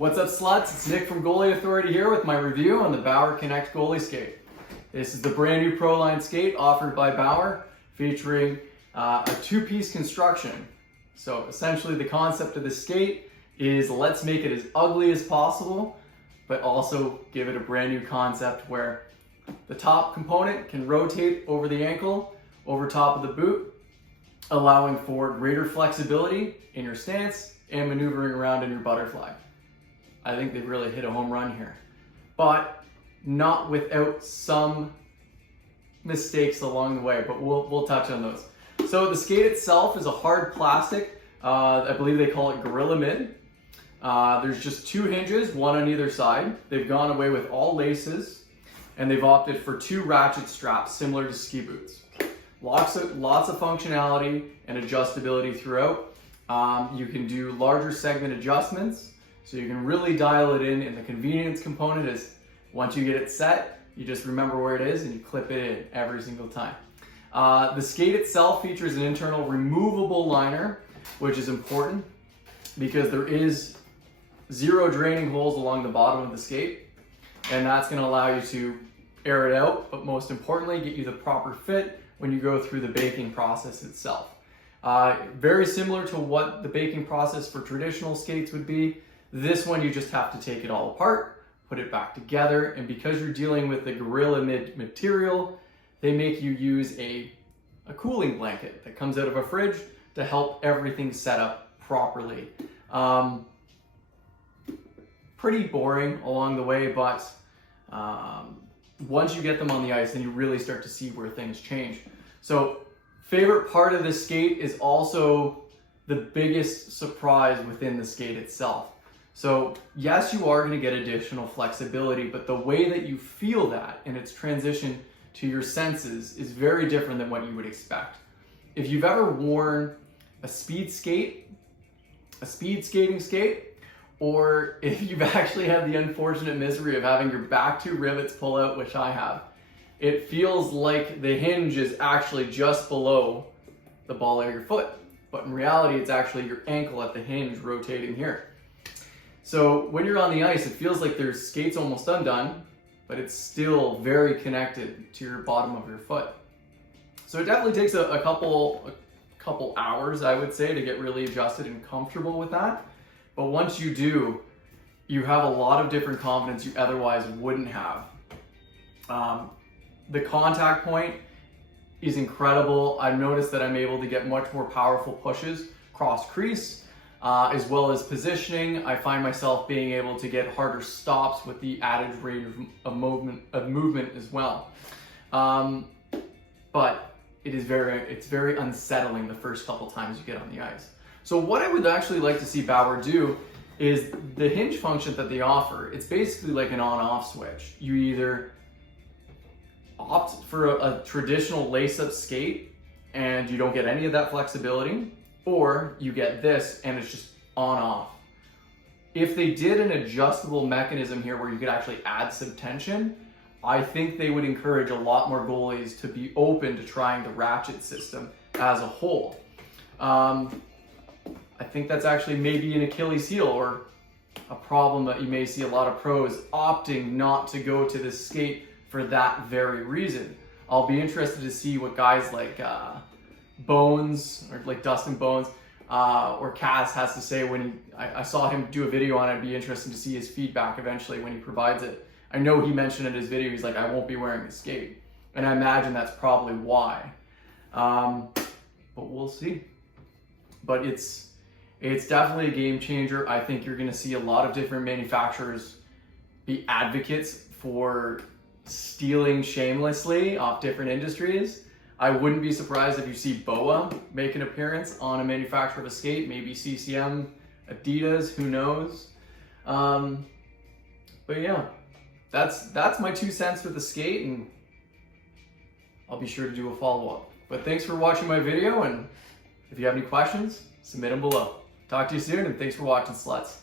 What's up, sluts? It's Nick from Goalie Authority here with my review on the Bauer Konekt goalie skate. This is the brand new Pro Line skate offered by Bauer, featuring a two-piece construction. So essentially the concept of the skate is let's make it as ugly as possible, but also give it a brand new concept where the top component can rotate over the ankle, over top of the boot, allowing for greater flexibility in your stance and maneuvering around in your butterfly. I think they've really hit a home run here, but not without some mistakes along the way, but we'll touch on those. So the skate itself is a hard plastic. I believe they call it Gorilla Mid. There's just two hinges, one on either side. They've gone away with all laces, and they've opted for two ratchet straps similar to ski boots. Lots of functionality and adjustability throughout. You can do larger segment adjustments, so you can really dial it in. And the convenience component is once you get it set, you just remember where it is and you clip it in every single time. The skate itself features an internal removable liner, which is important because there is 0 draining holes along the bottom of the skate, and that's going to allow you to air it out, but most importantly, get you the proper fit when you go through the baking process itself. Very similar to what the baking process for traditional skates would be. This one, you just have to take it all apart, put it back together, and because you're dealing with the Gorilla Mid material, they make you use a cooling blanket that comes out of a fridge to help everything set up properly. Pretty boring along the way, but once you get them on the ice, then you really start to see where things change. So favorite part of the skate is also the biggest surprise within the skate itself. So yes, you are going to get additional flexibility, but the way that you feel that and its transition to your senses is very different than what you would expect. If you've ever worn a speed skating skate, or if you've actually had the unfortunate misery of having your back two rivets pull out, which I have, it feels like the hinge is actually just below the ball of your foot. But in reality, it's actually your ankle at the hinge rotating here. So when you're on the ice, it feels like there's skates almost undone, but it's still very connected to your bottom of your foot. So it definitely takes a couple hours, I would say, to get really adjusted and comfortable with that. But once you do, you have a lot of different confidence you otherwise wouldn't have. The contact point is incredible. I've noticed that I'm able to get much more powerful pushes cross crease, as well as positioning. I find myself being able to get harder stops with the added rate of movement as well. But it's very unsettling the first couple times you get on the ice. So what I would actually like to see Bauer do is the hinge function that they offer. It's basically like an on-off switch. You either opt for a traditional lace-up skate and you don't get any of that flexibility, or you get this and it's just on-off. If they did an adjustable mechanism here where you could actually add some tension, I think they would encourage a lot more goalies to be open to trying the ratchet system as a whole. I think that's actually maybe an Achilles heel or a problem that you may see a lot of pros opting not to go to this skate for that very reason. I'll be interested to see what guys like Bones, or like Dustin Bones, or Cass has to say when I saw him do a video on it. It'd be interesting to see his feedback eventually when he provides it. I know he mentioned in his video, he's like, I won't be wearing a skate. And I imagine that's probably why. But we'll see. But it's definitely a game changer. I think you're gonna see a lot of different manufacturers be advocates for stealing shamelessly off different industries. I wouldn't be surprised if you see BOA make an appearance on a manufacturer of a skate, maybe CCM, Adidas, who knows. But yeah, that's my 2 cents with the skate, and I'll be sure to do a follow-up. But thanks for watching my video, and if you have any questions, submit them below. Talk to you soon, and thanks for watching, sluts.